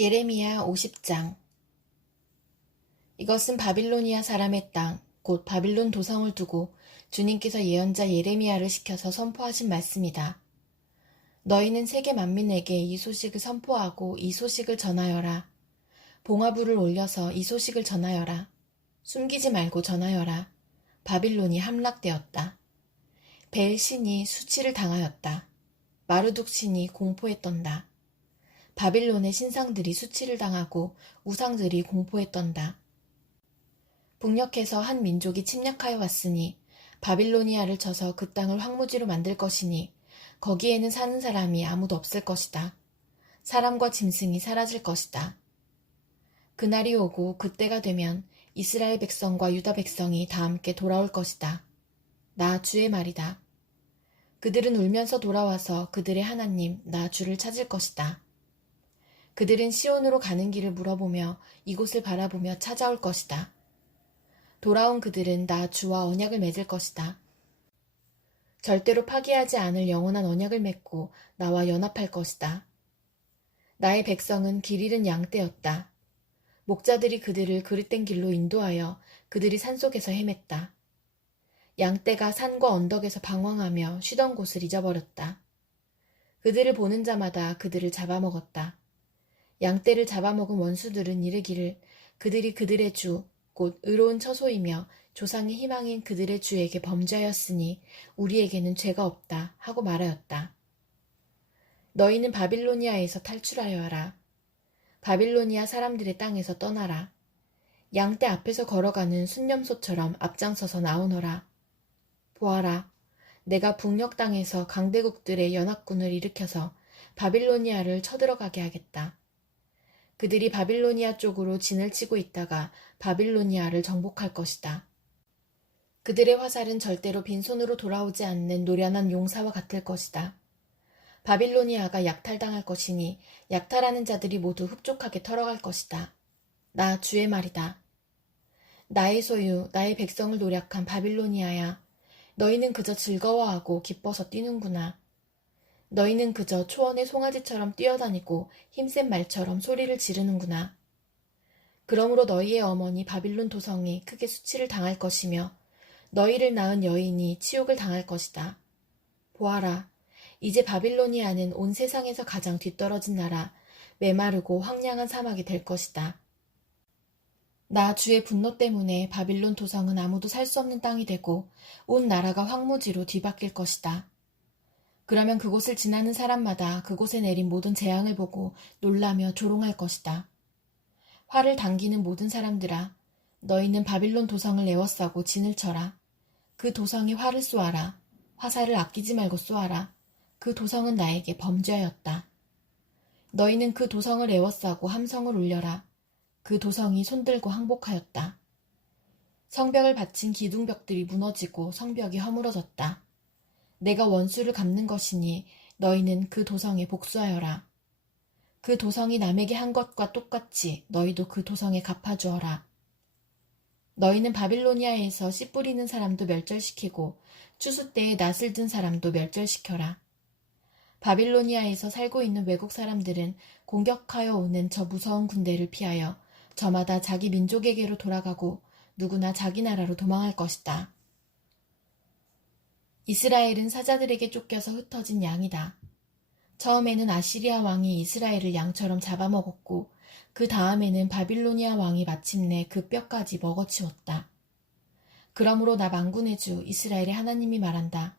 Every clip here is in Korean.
예레미야 50장. 이것은 바빌로니아 사람의 땅, 곧 바빌론 도성을 두고 주님께서 예언자 예레미야를 시켜서 선포하신 말씀이다. 너희는 세계 만민에게 이 소식을 선포하고 이 소식을 전하여라. 봉화불을 올려서 이 소식을 전하여라. 숨기지 말고 전하여라. 바빌론이 함락되었다. 벨 신이 수치를 당하였다. 마르둑 신이 공포에 떤다. 바빌론의 신상들이 수치를 당하고 우상들이 공포에 떤다. 북녘에서 한 민족이 침략하여 왔으니 바빌로니아를 쳐서 그 땅을 황무지로 만들 것이니 거기에는 사는 사람이 아무도 없을 것이다. 사람과 짐승이 사라질 것이다. 그날이 오고 그때가 되면 이스라엘 백성과 유다 백성이 다 함께 돌아올 것이다. 나 주의 말이다. 그들은 울면서 돌아와서 그들의 하나님 나 주를 찾을 것이다. 그들은 시온으로 가는 길을 물어보며 이곳을 바라보며 찾아올 것이다. 돌아온 그들은 나 주와 언약을 맺을 것이다. 절대로 파기하지 않을 영원한 언약을 맺고 나와 연합할 것이다. 나의 백성은 길 잃은 양떼였다. 목자들이 그들을 그릇된 길로 인도하여 그들이 산속에서 헤맸다. 양떼가 산과 언덕에서 방황하며 쉬던 곳을 잊어버렸다. 그들을 보는 자마다 그들을 잡아먹었다. 양떼를 잡아먹은 원수들은 이르기를 그들이 그들의 주, 곧 의로운 처소이며 조상의 희망인 그들의 주에게 범죄하였으니 우리에게는 죄가 없다 하고 말하였다. 너희는 바빌로니아에서 탈출하여라. 바빌로니아 사람들의 땅에서 떠나라. 양떼 앞에서 걸어가는 순념소처럼 앞장서서 나오너라. 보아라. 내가 북녘 땅에서 강대국들의 연합군을 일으켜서 바빌로니아를 쳐들어가게 하겠다. 그들이 바빌로니아 쪽으로 진을 치고 있다가 바빌로니아를 정복할 것이다. 그들의 화살은 절대로 빈손으로 돌아오지 않는 노련한 용사와 같을 것이다. 바빌로니아가 약탈당할 것이니 약탈하는 자들이 모두 흡족하게 털어갈 것이다. 나 주의 말이다. 나의 소유, 나의 백성을 노략한 바빌로니아야. 너희는 그저 즐거워하고 기뻐서 뛰는구나. 너희는 그저 초원의 송아지처럼 뛰어다니고 힘센 말처럼 소리를 지르는구나. 그러므로 너희의 어머니 바빌론 도성이 크게 수치를 당할 것이며 너희를 낳은 여인이 치욕을 당할 것이다. 보아라. 이제 바빌로니아는 온 세상에서 가장 뒤떨어진 나라, 메마르고 황량한 사막이 될 것이다. 나 주의 분노 때문에 바빌론 도성은 아무도 살 수 없는 땅이 되고 온 나라가 황무지로 뒤바뀔 것이다. 그러면 그곳을 지나는 사람마다 그곳에 내린 모든 재앙을 보고 놀라며 조롱할 것이다. 활을 당기는 모든 사람들아, 너희는 바빌론 도성을 에워싸고 진을 쳐라. 그 도성이 활을 쏘아라. 화살을 아끼지 말고 쏘아라. 그 도성은 나에게 범죄하였다. 너희는 그 도성을 에워싸고 함성을 울려라. 그 도성이 손들고 항복하였다. 성벽을 바친 기둥벽들이 무너지고 성벽이 허물어졌다. 내가 원수를 갚는 것이니 너희는 그 도성에 복수하여라. 그 도성이 남에게 한 것과 똑같이 너희도 그 도성에 갚아주어라. 너희는 바빌로니아에서 씨 뿌리는 사람도 멸절시키고 추수 때에 낫을 든 사람도 멸절시켜라. 바빌로니아에서 살고 있는 외국 사람들은 공격하여 오는 저 무서운 군대를 피하여 저마다 자기 민족에게로 돌아가고 누구나 자기 나라로 도망할 것이다. 이스라엘은 사자들에게 쫓겨서 흩어진 양이다. 처음에는 아시리아 왕이 이스라엘을 양처럼 잡아먹었고 그 다음에는 바빌로니아 왕이 마침내 그 뼈까지 먹어치웠다. 그러므로 나 만군의 주 이스라엘의 하나님이 말한다.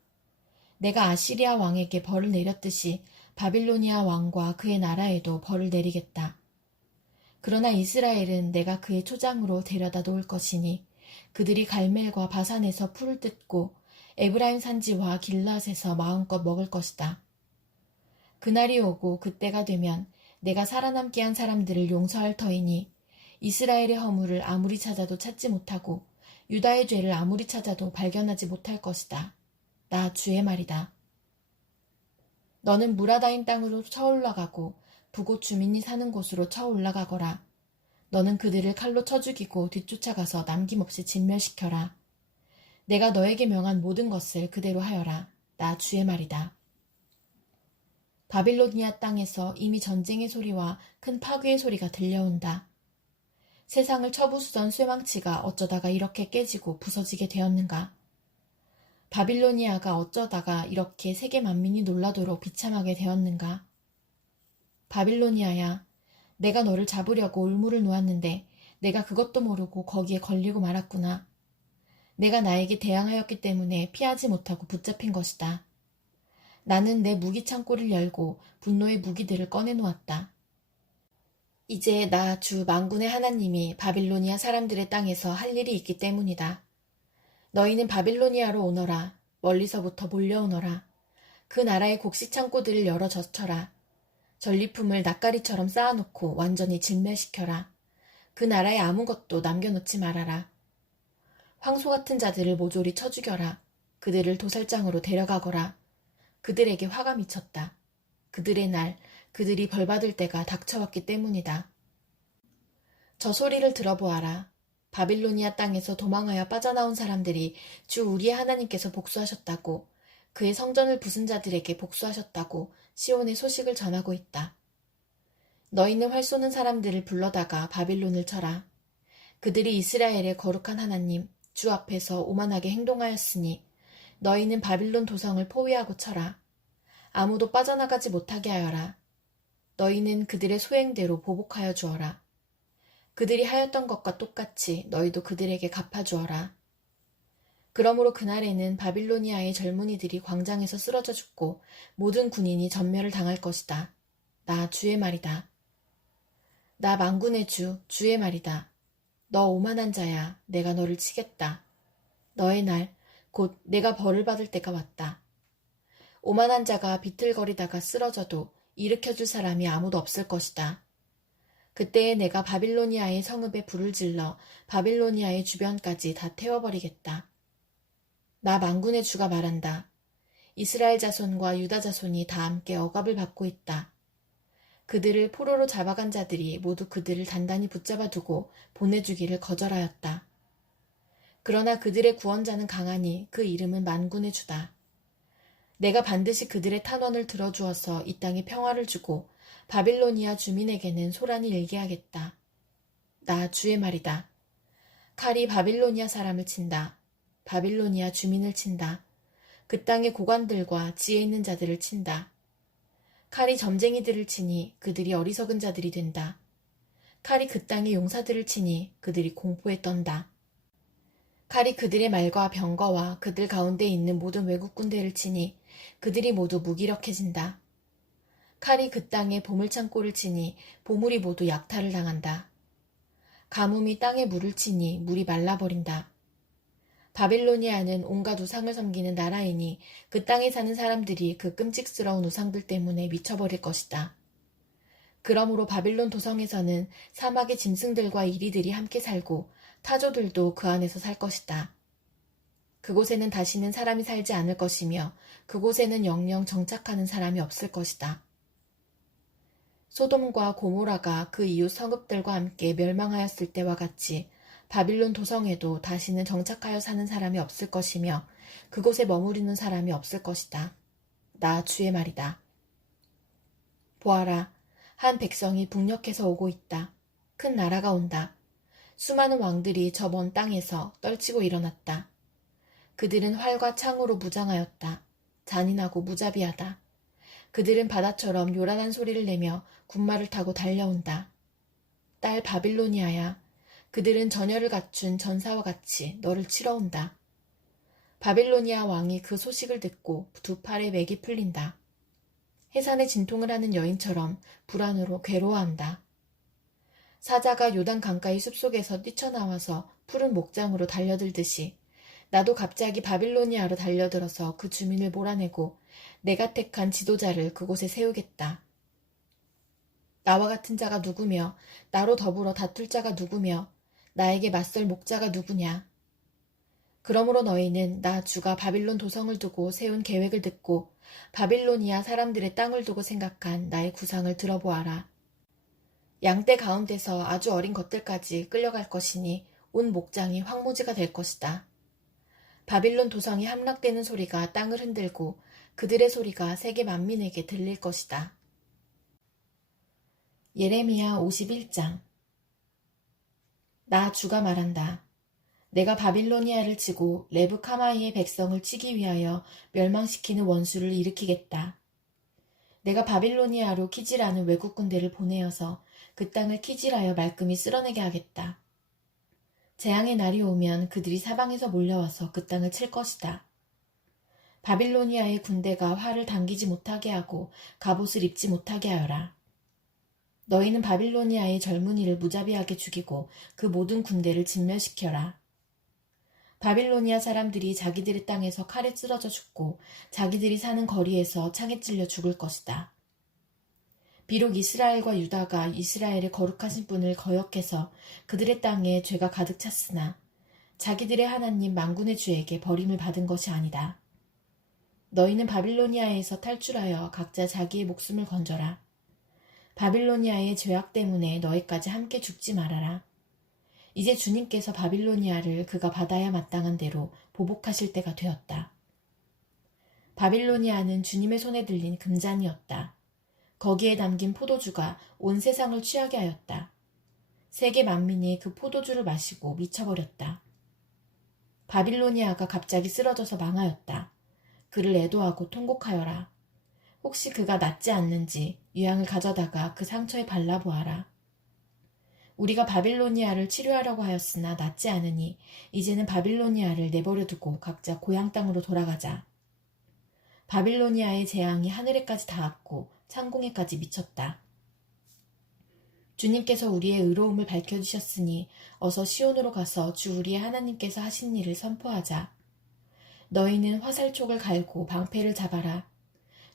내가 아시리아 왕에게 벌을 내렸듯이 바빌로니아 왕과 그의 나라에도 벌을 내리겠다. 그러나 이스라엘은 내가 그의 초장으로 데려다 놓을 것이니 그들이 갈멜과 바산에서 풀을 뜯고 에브라임 산지와 길랏에서 마음껏 먹을 것이다. 그날이 오고 그때가 되면 내가 살아남게 한 사람들을 용서할 터이니 이스라엘의 허물을 아무리 찾아도 찾지 못하고 유다의 죄를 아무리 찾아도 발견하지 못할 것이다. 나 주의 말이다. 너는 무라다임 땅으로 쳐올라가고 북곳 주민이 사는 곳으로 쳐올라가거라. 너는 그들을 칼로 쳐 죽이고 뒤쫓아가서 남김없이 진멸시켜라. 내가 너에게 명한 모든 것을 그대로 하여라. 나 주의 말이다. 바빌로니아 땅에서 이미 전쟁의 소리와 큰 파괴의 소리가 들려온다. 세상을 쳐부수던 쇠망치가 어쩌다가 이렇게 깨지고 부서지게 되었는가? 바빌로니아가 어쩌다가 이렇게 세계 만민이 놀라도록 비참하게 되었는가? 바빌로니아야, 내가 너를 잡으려고 울무를 놓았는데 내가 그것도 모르고 거기에 걸리고 말았구나. 내가 나에게 대항하였기 때문에 피하지 못하고 붙잡힌 것이다. 나는 내 무기 창고를 열고 분노의 무기들을 꺼내놓았다. 이제 나 주 만군의 하나님이 바빌로니아 사람들의 땅에서 할 일이 있기 때문이다. 너희는 바빌로니아로 오너라. 멀리서부터 몰려오너라. 그 나라의 곡식 창고들을 열어 젖혀라. 전리품을 낯가리처럼 쌓아놓고 완전히 진멸시켜라. 그 나라에 아무것도 남겨놓지 말아라. 황소 같은 자들을 모조리 쳐 죽여라. 그들을 도살장으로 데려가거라. 그들에게 화가 미쳤다. 그들의 날, 그들이 벌받을 때가 닥쳐왔기 때문이다. 저 소리를 들어보아라. 바빌로니아 땅에서 도망하여 빠져나온 사람들이 주 우리의 하나님께서 복수하셨다고, 그의 성전을 부순 자들에게 복수하셨다고 시온의 소식을 전하고 있다. 너희는 활 쏘는 사람들을 불러다가 바빌론을 쳐라. 그들이 이스라엘의 거룩한 하나님, 주 앞에서 오만하게 행동하였으니 너희는 바빌론 도성을 포위하고 쳐라. 아무도 빠져나가지 못하게 하여라. 너희는 그들의 소행대로 보복하여 주어라. 그들이 하였던 것과 똑같이 너희도 그들에게 갚아주어라. 그러므로 그날에는 바빌로니아의 젊은이들이 광장에서 쓰러져 죽고 모든 군인이 전멸을 당할 것이다. 나 주의 말이다. 나 만군의 주, 주의 말이다. 너 오만한 자야, 내가 너를 치겠다. 너의 날, 곧 내가 벌을 받을 때가 왔다. 오만한 자가 비틀거리다가 쓰러져도 일으켜줄 사람이 아무도 없을 것이다. 그때에 내가 바빌로니아의 성읍에 불을 질러 바빌로니아의 주변까지 다 태워버리겠다. 나 만군의 주가 말한다. 이스라엘 자손과 유다 자손이 다 함께 억압을 받고 있다. 그들을 포로로 잡아간 자들이 모두 그들을 단단히 붙잡아 두고 보내주기를 거절하였다. 그러나 그들의 구원자는 강하니 그 이름은 만군의 주다. 내가 반드시 그들의 탄원을 들어주어서 이 땅에 평화를 주고 바빌로니아 주민에게는 소란이 일게 하겠다. 나 주의 말이다. 칼이 바빌로니아 사람을 친다. 바빌로니아 주민을 친다. 그 땅의 고관들과 지혜 있는 자들을 친다. 칼이 점쟁이들을 치니 그들이 어리석은 자들이 된다. 칼이 그 땅의 용사들을 치니 그들이 공포에 떤다. 칼이 그들의 말과 병거와 그들 가운데 있는 모든 외국 군대를 치니 그들이 모두 무기력해진다. 칼이 그 땅에 보물창고를 치니 보물이 모두 약탈을 당한다. 가뭄이 땅에 물을 치니 물이 말라버린다. 바빌로니아는 온갖 우상을 섬기는 나라이니 그 땅에 사는 사람들이 그 끔찍스러운 우상들 때문에 미쳐버릴 것이다. 그러므로 바빌론 도성에서는 사막의 짐승들과 이리들이 함께 살고 타조들도 그 안에서 살 것이다. 그곳에는 다시는 사람이 살지 않을 것이며 그곳에는 영영 정착하는 사람이 없을 것이다. 소돔과 고모라가 그 이웃 성읍들과 함께 멸망하였을 때와 같이 바빌론 도성에도 다시는 정착하여 사는 사람이 없을 것이며 그곳에 머무르는 사람이 없을 것이다. 나 주의 말이다. 보아라, 한 백성이 북녘에서 오고 있다. 큰 나라가 온다. 수많은 왕들이 저 먼 땅에서 떨치고 일어났다. 그들은 활과 창으로 무장하였다. 잔인하고 무자비하다. 그들은 바다처럼 요란한 소리를 내며 군마를 타고 달려온다. 딸 바빌로니아야, 그들은 전열을 갖춘 전사와 같이 너를 치러 온다. 바빌로니아 왕이 그 소식을 듣고 두 팔에 맥이 풀린다. 해산에 진통을 하는 여인처럼 불안으로 괴로워한다. 사자가 요단 강가의 숲속에서 뛰쳐나와서 푸른 목장으로 달려들듯이 나도 갑자기 바빌로니아로 달려들어서 그 주민을 몰아내고 내가 택한 지도자를 그곳에 세우겠다. 나와 같은 자가 누구며 나로 더불어 다툴 자가 누구며 나에게 맞설 목자가 누구냐. 그러므로 너희는 나 주가 바빌론 도성을 두고 세운 계획을 듣고 바빌로니아 사람들의 땅을 두고 생각한 나의 구상을 들어보아라. 양떼 가운데서 아주 어린 것들까지 끌려갈 것이니 온 목장이 황무지가 될 것이다. 바빌론 도성이 함락되는 소리가 땅을 흔들고 그들의 소리가 세계 만민에게 들릴 것이다. 예레미야 51장. 나 주가 말한다. 내가 바빌로니아를 치고 레브카마이의 백성을 치기 위하여 멸망시키는 원수를 일으키겠다. 내가 바빌로니아로 키질하는 외국 군대를 보내어서 그 땅을 키질하여 말끔히 쓸어내게 하겠다. 재앙의 날이 오면 그들이 사방에서 몰려와서 그 땅을 칠 것이다. 바빌로니아의 군대가 활을 당기지 못하게 하고 갑옷을 입지 못하게 하여라. 너희는 바빌로니아의 젊은이를 무자비하게 죽이고 그 모든 군대를 진멸시켜라. 바빌로니아 사람들이 자기들의 땅에서 칼에 쓰러져 죽고 자기들이 사는 거리에서 창에 찔려 죽을 것이다. 비록 이스라엘과 유다가 이스라엘의 거룩하신 분을 거역해서 그들의 땅에 죄가 가득 찼으나 자기들의 하나님 만군의 주에게 버림을 받은 것이 아니다. 너희는 바빌로니아에서 탈출하여 각자 자기의 목숨을 건져라. 바빌로니아의 죄악 때문에 너희까지 함께 죽지 말아라. 이제 주님께서 바빌로니아를 그가 받아야 마땅한 대로 보복하실 때가 되었다. 바빌로니아는 주님의 손에 들린 금잔이었다. 거기에 담긴 포도주가 온 세상을 취하게 하였다. 세계 만민이 그 포도주를 마시고 미쳐버렸다. 바빌로니아가 갑자기 쓰러져서 망하였다. 그를 애도하고 통곡하여라. 혹시 그가 낫지 않는지 유향을 가져다가 그 상처에 발라보아라. 우리가 바빌로니아를 치료하려고 하였으나 낫지 않으니 이제는 바빌로니아를 내버려두고 각자 고향 땅으로 돌아가자. 바빌로니아의 재앙이 하늘에까지 닿았고 상공에까지 미쳤다. 주님께서 우리의 의로움을 밝혀주셨으니 어서 시온으로 가서 주 우리의 하나님께서 하신 일을 선포하자. 너희는 화살촉을 갈고 방패를 잡아라.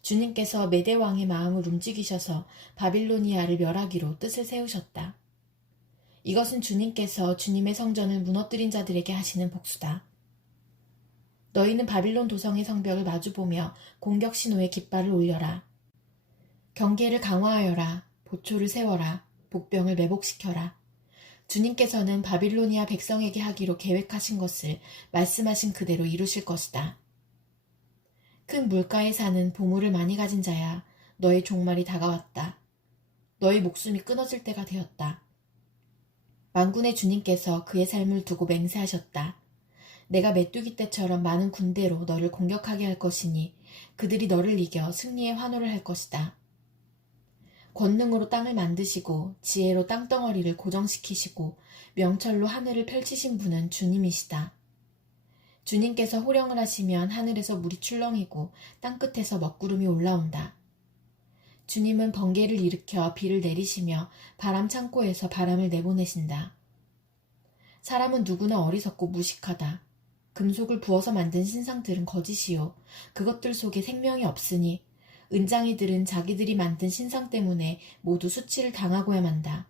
주님께서 메대 왕의 마음을 움직이셔서 바빌로니아를 멸하기로 뜻을 세우셨다. 이것은 주님께서 주님의 성전을 무너뜨린 자들에게 하시는 복수다. 너희는 바빌론 도성의 성벽을 마주보며 공격 신호의 깃발을 올려라. 경계를 강화하여라. 보초를 세워라. 복병을 매복시켜라. 주님께서는 바빌로니아 백성에게 하기로 계획하신 것을 말씀하신 그대로 이루실 것이다. 큰 물가에 사는 보물을 많이 가진 자야, 너의 종말이 다가왔다. 너의 목숨이 끊어질 때가 되었다. 만군의 주님께서 그의 삶을 두고 맹세하셨다. 내가 메뚜기 떼처럼 많은 군대로 너를 공격하게 할 것이니 그들이 너를 이겨 승리의 환호를 할 것이다. 권능으로 땅을 만드시고 지혜로 땅덩어리를 고정시키시고 명철로 하늘을 펼치신 분은 주님이시다. 주님께서 호령을 하시면 하늘에서 물이 출렁이고 땅끝에서 먹구름이 올라온다. 주님은 번개를 일으켜 비를 내리시며 바람 창고에서 바람을 내보내신다. 사람은 누구나 어리석고 무식하다. 금속을 부어서 만든 신상들은 거짓이요. 그것들 속에 생명이 없으니 은장이들은 자기들이 만든 신상 때문에 모두 수치를 당하고야 만다.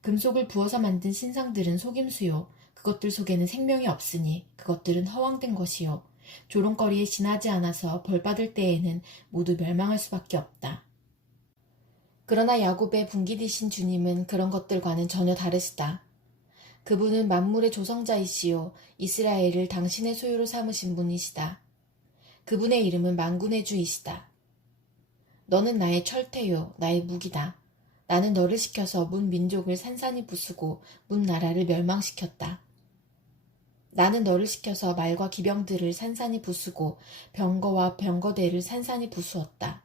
금속을 부어서 만든 신상들은 속임수요. 그것들 속에는 생명이 없으니 그것들은 허황된 것이요. 조롱거리에 지나지 않아서 벌받을 때에는 모두 멸망할 수밖에 없다. 그러나 야곱의 분기디신 주님은 그런 것들과는 전혀 다르시다. 그분은 만물의 조성자이시요 이스라엘을 당신의 소유로 삼으신 분이시다. 그분의 이름은 만군의 주이시다. 너는 나의 철퇴요 나의 무기다. 나는 너를 시켜서 문 민족을 산산이 부수고 문 나라를 멸망시켰다. 나는 너를 시켜서 말과 기병들을 산산이 부수고 병거와 병거대를 산산이 부수었다.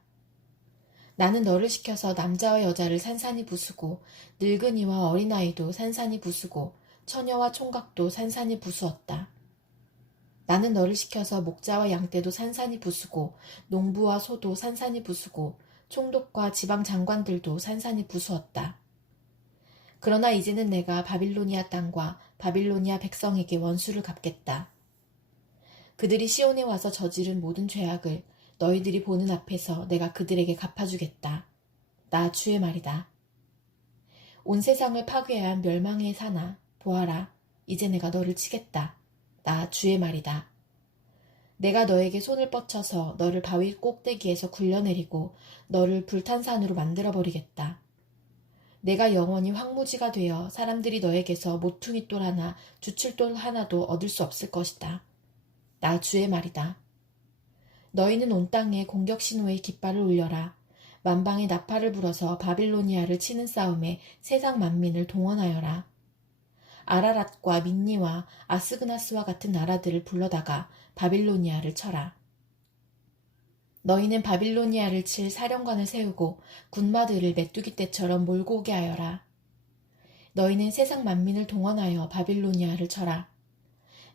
나는 너를 시켜서 남자와 여자를 산산이 부수고 늙은이와 어린아이도 산산이 부수고 처녀와 총각도 산산이 부수었다. 나는 너를 시켜서 목자와 양떼도 산산이 부수고 농부와 소도 산산이 부수고 총독과 지방 장관들도 산산이 부수었다. 그러나 이제는 내가 바빌로니아 땅과 바빌로니아 백성에게 원수를 갚겠다. 그들이 시온에 와서 저지른 모든 죄악을 너희들이 보는 앞에서 내가 그들에게 갚아주겠다. 나 주의 말이다. 온 세상을 파괴한 멸망의 사나 보아라. 이제 내가 너를 치겠다. 나 주의 말이다. 내가 너에게 손을 뻗쳐서 너를 바위 꼭대기에서 굴려내리고 너를 불탄 산으로 만들어버리겠다. 내가 영원히 황무지가 되어 사람들이 너에게서 모퉁이 돌 하나, 주출돌 하나도 얻을 수 없을 것이다. 나 주의 말이다. 너희는 온 땅에 공격 신호의 깃발을 올려라. 만방의 나팔을 불어서 바빌로니아를 치는 싸움에 세상 만민을 동원하여라. 아라랏과 민니와 아스그나스와 같은 나라들을 불러다가 바빌로니아를 쳐라. 너희는 바빌로니아를 칠 사령관을 세우고 군마들을 메뚜기 떼처럼 몰고 오게 하여라. 너희는 세상 만민을 동원하여 바빌로니아를 쳐라.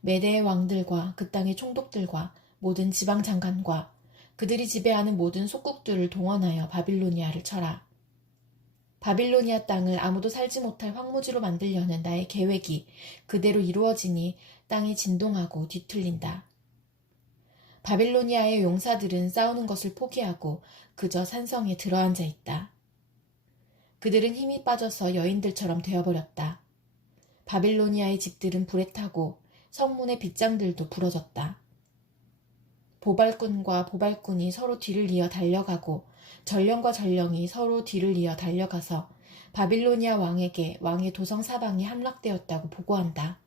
메대의 왕들과 그 땅의 총독들과 모든 지방 장관과 그들이 지배하는 모든 속국들을 동원하여 바빌로니아를 쳐라. 바빌로니아 땅을 아무도 살지 못할 황무지로 만들려는 나의 계획이 그대로 이루어지니 땅이 진동하고 뒤틀린다. 바빌로니아의 용사들은 싸우는 것을 포기하고 그저 산성에 들어앉아 있다. 그들은 힘이 빠져서 여인들처럼 되어버렸다. 바빌로니아의 집들은 불에 타고 성문의 빗장들도 부러졌다. 보발꾼과 보발꾼이 서로 뒤를 이어 달려가고 전령과 전령이 서로 뒤를 이어 달려가서 바빌로니아 왕에게 왕의 도성 사방이 함락되었다고 보고한다.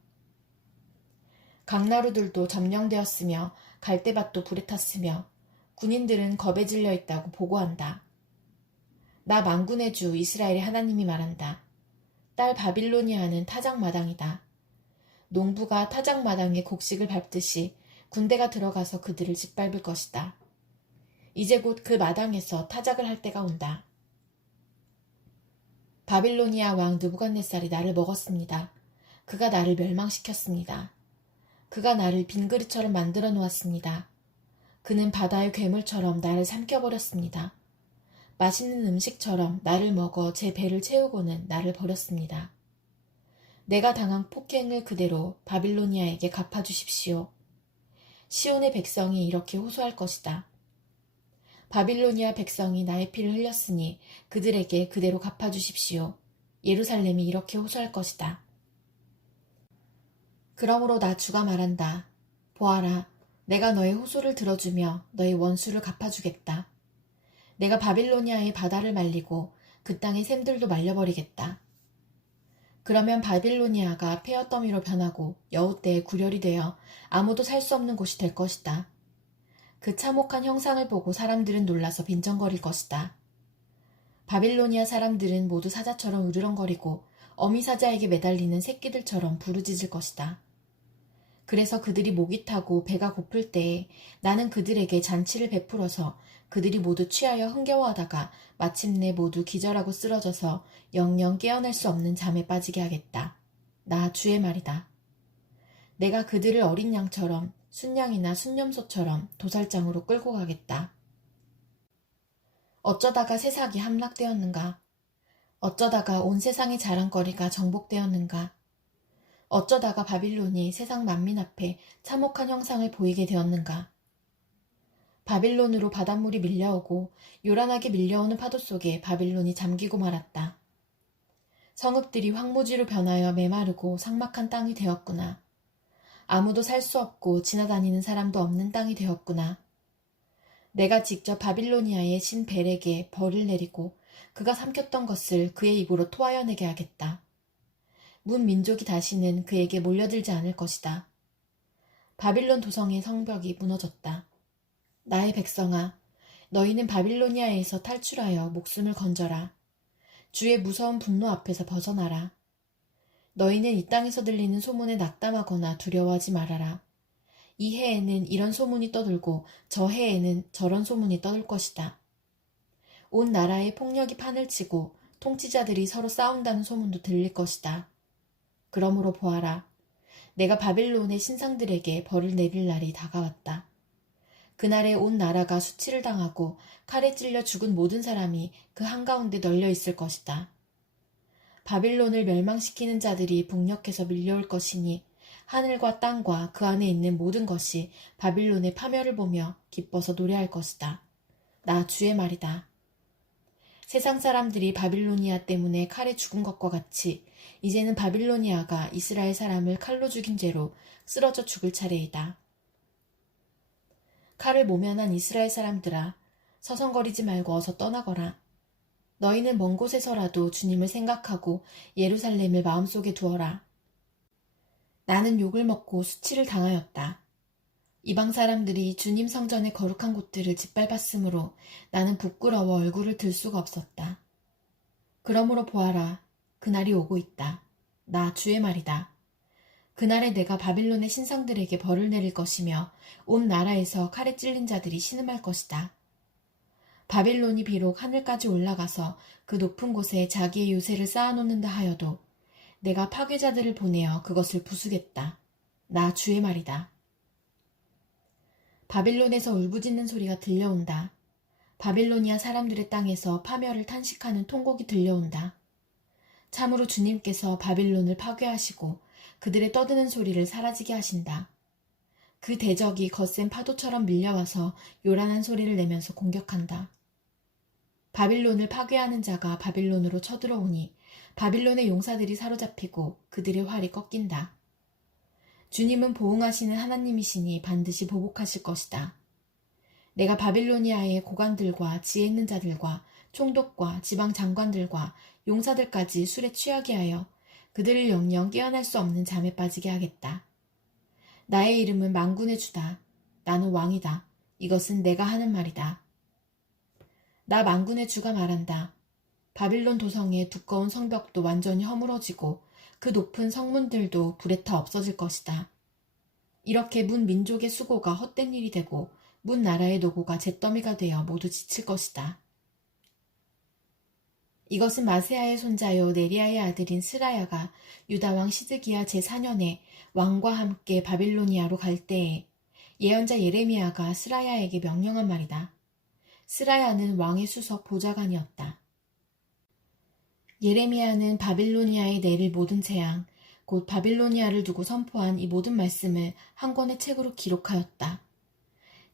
강나루들도 점령되었으며 갈대밭도 불에 탔으며 군인들은 겁에 질려 있다고 보고한다. 나 만군의 주 이스라엘의 하나님이 말한다. 딸 바빌로니아는 타작마당이다. 농부가 타작마당에 곡식을 밟듯이 군대가 들어가서 그들을 짓밟을 것이다. 이제 곧 그 마당에서 타작을 할 때가 온다. 바빌로니아 왕 느부갓네살이 나를 먹었습니다. 그가 나를 멸망시켰습니다. 그가 나를 빈 그릇처럼 만들어 놓았습니다. 그는 바다의 괴물처럼 나를 삼켜버렸습니다. 맛있는 음식처럼 나를 먹어 제 배를 채우고는 나를 버렸습니다. 내가 당한 폭행을 그대로 바빌로니아에게 갚아주십시오. 시온의 백성이 이렇게 호소할 것이다. 바빌로니아 백성이 나의 피를 흘렸으니 그들에게 그대로 갚아주십시오. 예루살렘이 이렇게 호소할 것이다. 그러므로 나 주가 말한다. 보아라, 내가 너의 호소를 들어주며 너의 원수를 갚아주겠다. 내가 바빌로니아의 바다를 말리고 그 땅의 샘들도 말려버리겠다. 그러면 바빌로니아가 폐허더미로 변하고 여우떼의 구렬이 되어 아무도 살 수 없는 곳이 될 것이다. 그 참혹한 형상을 보고 사람들은 놀라서 빈정거릴 것이다. 바빌로니아 사람들은 모두 사자처럼 으르렁거리고 어미 사자에게 매달리는 새끼들처럼 부르짖을 것이다. 그래서 그들이 목이 타고 배가 고플 때에 나는 그들에게 잔치를 베풀어서 그들이 모두 취하여 흥겨워하다가 마침내 모두 기절하고 쓰러져서 영영 깨어날 수 없는 잠에 빠지게 하겠다. 나 주의 말이다. 내가 그들을 어린 양처럼 순양이나 순념소처럼 도살장으로 끌고 가겠다. 어쩌다가 세상이 함락되었는가? 어쩌다가 온 세상의 자랑거리가 정복되었는가? 어쩌다가 바빌론이 세상 만민 앞에 참혹한 형상을 보이게 되었는가? 바빌론으로 바닷물이 밀려오고 요란하게 밀려오는 파도 속에 바빌론이 잠기고 말았다. 성읍들이 황무지로 변하여 메마르고 삭막한 땅이 되었구나. 아무도 살 수 없고 지나다니는 사람도 없는 땅이 되었구나. 내가 직접 바빌로니아의 신 벨에게 벌을 내리고 그가 삼켰던 것을 그의 입으로 토하여내게 하겠다. 문 민족이 다시는 그에게 몰려들지 않을 것이다. 바빌론 도성의 성벽이 무너졌다. 나의 백성아, 너희는 바빌로니아에서 탈출하여 목숨을 건져라. 주의 무서운 분노 앞에서 벗어나라. 너희는 이 땅에서 들리는 소문에 낙담하거나 두려워하지 말아라. 이 해에는 이런 소문이 떠돌고 저 해에는 저런 소문이 떠돌 것이다. 온 나라에 폭력이 판을 치고 통치자들이 서로 싸운다는 소문도 들릴 것이다. 그러므로 보아라. 내가 바빌론의 신상들에게 벌을 내릴 날이 다가왔다. 그날에 온 나라가 수치를 당하고 칼에 찔려 죽은 모든 사람이 그 한가운데 널려 있을 것이다. 바빌론을 멸망시키는 자들이 북녘에서 밀려올 것이니 하늘과 땅과 그 안에 있는 모든 것이 바빌론의 파멸을 보며 기뻐서 노래할 것이다. 나 주의 말이다. 세상 사람들이 바빌로니아 때문에 칼에 죽은 것과 같이 이제는 바빌로니아가 이스라엘 사람을 칼로 죽인 죄로 쓰러져 죽을 차례이다. 칼을 모면한 이스라엘 사람들아, 서성거리지 말고 어서 떠나거라. 너희는 먼 곳에서라도 주님을 생각하고 예루살렘을 마음속에 두어라. 나는 욕을 먹고 수치를 당하였다. 이방 사람들이 주님 성전의 거룩한 곳들을 짓밟았으므로 나는 부끄러워 얼굴을 들 수가 없었다. 그러므로 보아라, 그날이 오고 있다. 나 주의 말이다. 그날에 내가 바빌론의 신상들에게 벌을 내릴 것이며 온 나라에서 칼에 찔린 자들이 신음할 것이다. 바빌론이 비록 하늘까지 올라가서 그 높은 곳에 자기의 요새를 쌓아놓는다 하여도 내가 파괴자들을 보내어 그것을 부수겠다. 나 주의 말이다. 바빌론에서 울부짖는 소리가 들려온다. 바빌로니아 사람들의 땅에서 파멸을 탄식하는 통곡이 들려온다. 참으로 주님께서 바빌론을 파괴하시고 그들의 떠드는 소리를 사라지게 하신다. 그 대적이 거센 파도처럼 밀려와서 요란한 소리를 내면서 공격한다. 바빌론을 파괴하는 자가 바빌론으로 쳐들어오니 바빌론의 용사들이 사로잡히고 그들의 활이 꺾인다. 주님은 보응하시는 하나님이시니 반드시 보복하실 것이다. 내가 바빌로니아의 고관들과 지혜 있는 자들과 총독과 지방 장관들과 용사들까지 술에 취하게 하여 그들을 영영 깨어날 수 없는 잠에 빠지게 하겠다. 나의 이름은 만군의 주다. 나는 왕이다. 이것은 내가 하는 말이다. 나 만군의 주가 말한다. 바빌론 도성의 두꺼운 성벽도 완전히 허물어지고 그 높은 성문들도 불에 타 없어질 것이다. 이렇게 문 민족의 수고가 헛된 일이 되고 문 나라의 노고가 잿더미가 되어 모두 지칠 것이다. 이것은 마세아의 손자요 네리아의 아들인 스라야가 유다왕 시드기야 제4년에 왕과 함께 바빌로니아로 갈 때에 예언자 예레미야가 스라야에게 명령한 말이다. 스라야는 왕의 수석 보좌관이었다. 예레미야는 바빌로니아에 내릴 모든 재앙, 곧 바빌로니아를 두고 선포한 이 모든 말씀을 한 권의 책으로 기록하였다.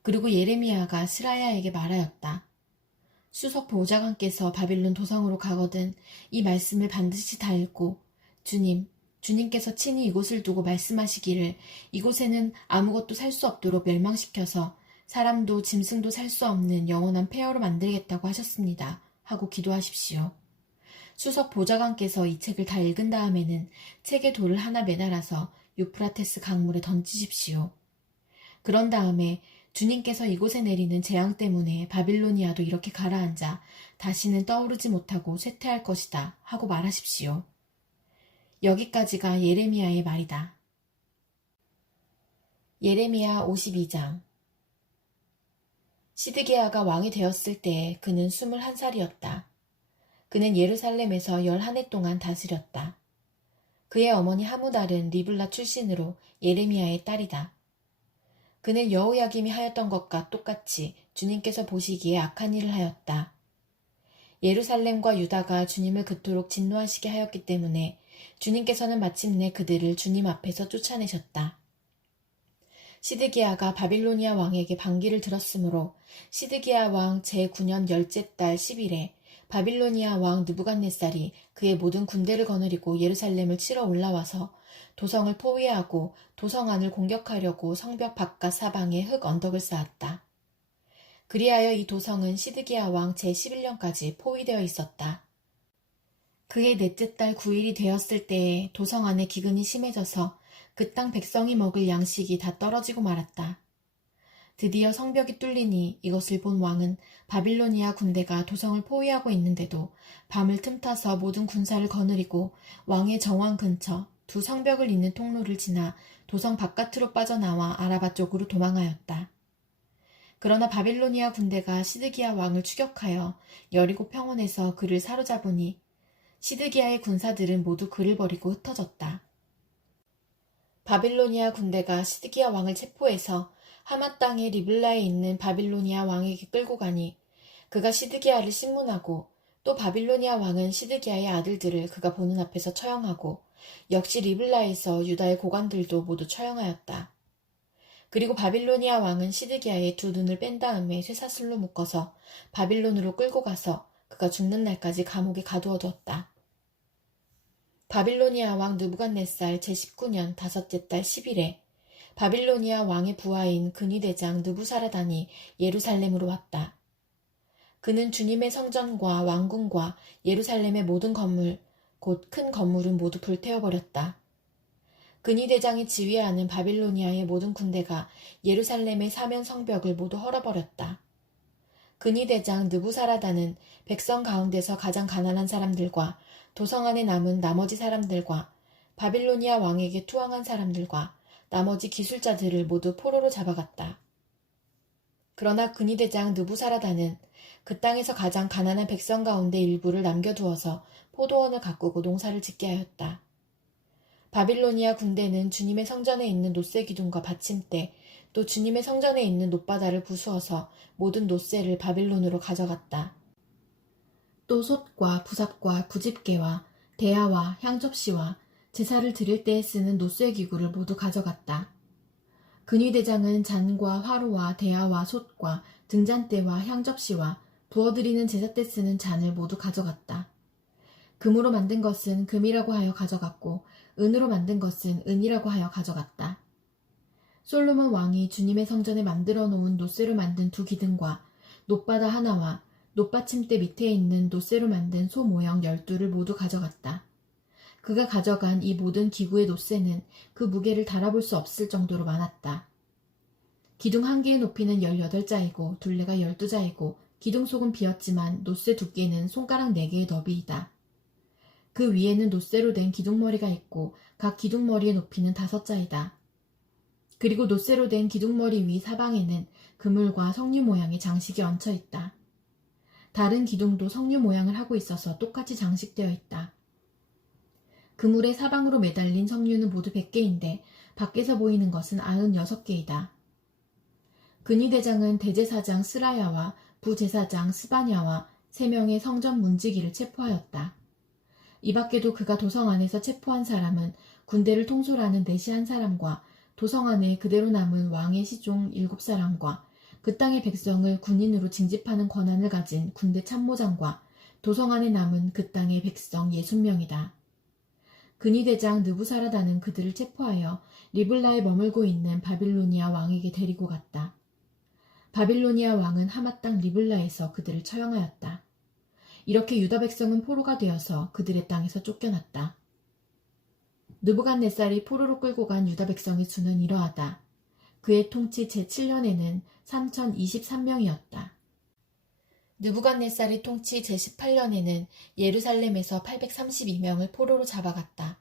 그리고 예레미야가 스라야에게 말하였다. 수석 보좌관께서 바빌론 도성으로 가거든 이 말씀을 반드시 다 읽고 주님께서 친히 이곳을 두고 말씀하시기를 이곳에는 아무것도 살 수 없도록 멸망시켜서 사람도 짐승도 살 수 없는 영원한 폐허로 만들겠다고 하셨습니다. 하고 기도하십시오. 수석 보좌관께서 이 책을 다 읽은 다음에는 책에 돌을 하나 매달아서 유프라테스 강물에 던지십시오. 그런 다음에 주님께서 이곳에 내리는 재앙 때문에 바빌로니아도 이렇게 가라앉아 다시는 떠오르지 못하고 쇠퇴할 것이다 하고 말하십시오. 여기까지가 예레미야의 말이다. 예레미야 52장. 시드기야가 왕이 되었을 때 그는 21살이었다. 그는 예루살렘에서 11해 동안 다스렸다. 그의 어머니 하무달은 리블라 출신으로 예레미야의 딸이다. 그는 여호야김이 하였던 것과 똑같이 주님께서 보시기에 악한 일을 하였다. 예루살렘과 유다가 주님을 그토록 진노하시게 하였기 때문에 주님께서는 마침내 그들을 주님 앞에서 쫓아내셨다. 시드기야가 바빌로니아 왕에게 반기를 들었으므로 시드기야 왕 제9년 10째 달 10일에 바빌로니아 왕 느부갓네살이 그의 모든 군대를 거느리고 예루살렘을 치러 올라와서 도성을 포위하고 도성 안을 공격하려고 성벽 바깥 사방에 흙 언덕을 쌓았다. 그리하여 이 도성은 시드기야 왕 제11년까지 포위되어 있었다. 그의 넷째 달 9일이 되었을 때에 도성 안에 기근이 심해져서 그 땅 백성이 먹을 양식이 다 떨어지고 말았다. 드디어 성벽이 뚫리니 이것을 본 왕은 바빌로니아 군대가 도성을 포위하고 있는데도 밤을 틈타서 모든 군사를 거느리고 왕의 정원 근처 두 성벽을 잇는 통로를 지나 도성 바깥으로 빠져나와 아라바 쪽으로 도망하였다. 그러나 바빌로니아 군대가 시드기야 왕을 추격하여 여리고 평원에서 그를 사로잡으니 시드기야의 군사들은 모두 그를 버리고 흩어졌다. 바빌로니아 군대가 시드기야 왕을 체포해서 하마 땅의 리블라에 있는 바빌로니아 왕에게 끌고 가니 그가 시드기야를 신문하고 또 바빌로니아 왕은 시드기야의 아들들을 그가 보는 앞에서 처형하고 역시 리블라에서 유다의 고관들도 모두 처형하였다. 그리고 바빌로니아 왕은 시드기야의 두 눈을 뺀 다음에 쇠사슬로 묶어서 바빌론으로 끌고 가서 그가 죽는 날까지 감옥에 가두어두었다. 바빌로니아 왕 느부갓네살 제19년 5째 달 10일에 바빌로니아 왕의 부하인 근위대장 느부사라단이 예루살렘으로 왔다. 그는 주님의 성전과 왕궁과 예루살렘의 모든 건물, 곧 큰 건물은 모두 불태워버렸다. 근위 대장이 지휘하는 바빌로니아의 모든 군대가 예루살렘의 사면 성벽을 모두 헐어버렸다. 근위 대장 느부사라다는 백성 가운데서 가장 가난한 사람들과 도성 안에 남은 나머지 사람들과 바빌로니아 왕에게 투항한 사람들과 나머지 기술자들을 모두 포로로 잡아갔다. 그러나 근위 대장 느부사라다는 그 땅에서 가장 가난한 백성 가운데 일부를 남겨두어서 포도원을 가꾸고 농사를 짓게 하였다. 바빌로니아 군대는 주님의 성전에 있는 놋새 기둥과 받침대, 또 주님의 성전에 있는 놋바다를 부수어서 모든 놋새를 바빌론으로 가져갔다. 또 솥과 부삽과 부집개와 대야와 향접시와 제사를 드릴 때에 쓰는 놋새 기구를 모두 가져갔다. 근위 대장은 잔과 화로와 대야와 솥과 등잔대와 향접시와 부어드리는 제사 때 쓰는 잔을 모두 가져갔다. 금으로 만든 것은 금이라고 하여 가져갔고 은으로 만든 것은 은이라고 하여 가져갔다. 솔로몬 왕이 주님의 성전에 만들어 놓은 놋새로 만든 두 기둥과 놋바다 하나와 놋받침대 밑에 있는 놋새로 만든 소 모형 12를 모두 가져갔다. 그가 가져간 이 모든 기구의 놋새는 그 무게를 달아볼 수 없을 정도로 많았다. 기둥 한 개의 높이는 18자이고 둘레가 12자이고 기둥 속은 비었지만 놋새 두께는 손가락 4개의 너비이다. 그 위에는 놋새로 된 기둥머리가 있고 각 기둥머리의 높이는 5자이다. 그리고 놋새로 된 기둥머리 위 사방에는 그물과 석류 모양의 장식이 얹혀 있다. 다른 기둥도 석류 모양을 하고 있어서 똑같이 장식되어 있다. 그물의 사방으로 매달린 석류는 모두 100개인데 밖에서 보이는 것은 96개이다. 근위 대장은 대제사장 스라야와 부제사장 스바냐와 3명의 성전 문지기를 체포하였다. 이 밖에도 그가 도성 안에서 체포한 사람은 군대를 통솔하는 내시 한 사람과 도성 안에 그대로 남은 왕의 시종 7사람과 그 땅의 백성을 군인으로 징집하는 권한을 가진 군대 참모장과 도성 안에 남은 그 땅의 백성 60명이다. 근위 대장 느부사라다는 그들을 체포하여 리블라에 머물고 있는 바빌로니아 왕에게 데리고 갔다. 바빌로니아 왕은 하마 땅 리블라에서 그들을 처형하였다. 이렇게 유다 백성은 포로가 되어서 그들의 땅에서 쫓겨났다. 느부갓네살이 포로로 끌고 간 유다 백성의 수는 이러하다. 그의 통치 제7년에는 3023명이었다. 느부갓네살이 통치 제18년에는 예루살렘에서 832명을 포로로 잡아갔다.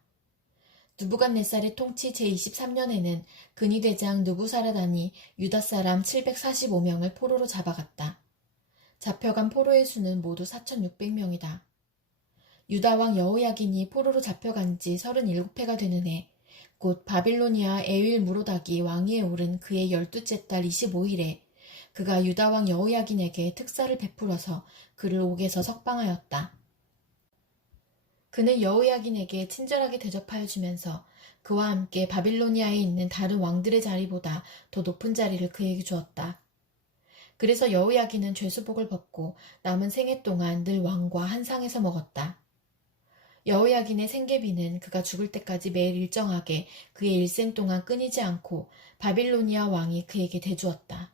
느부갓네살의 통치 제23년에는 근위 대장 느부사라단이 유다 사람 745명을 포로로 잡아갔다. 잡혀간 포로의 수는 모두 4600명이다. 유다 왕 여호야긴이 포로로 잡혀간 지 37해가 되는 해, 곧 바빌로니아 에윌 무로닥이 왕위에 오른 그의 12째 달 25일에 그가 유다 왕 여호야긴에게 특사를 베풀어서 그를 옥에서 석방하였다. 그는 여호야긴에게 친절하게 대접하여 주면서 그와 함께 바빌로니아에 있는 다른 왕들의 자리보다 더 높은 자리를 그에게 주었다. 그래서 여호야긴은 죄수복을 벗고 남은 생애 동안 늘 왕과 한 상에서 먹었다. 여호야긴의 생계비는 그가 죽을 때까지 매일 일정하게 그의 일생 동안 끊이지 않고 바빌로니아 왕이 그에게 대주었다.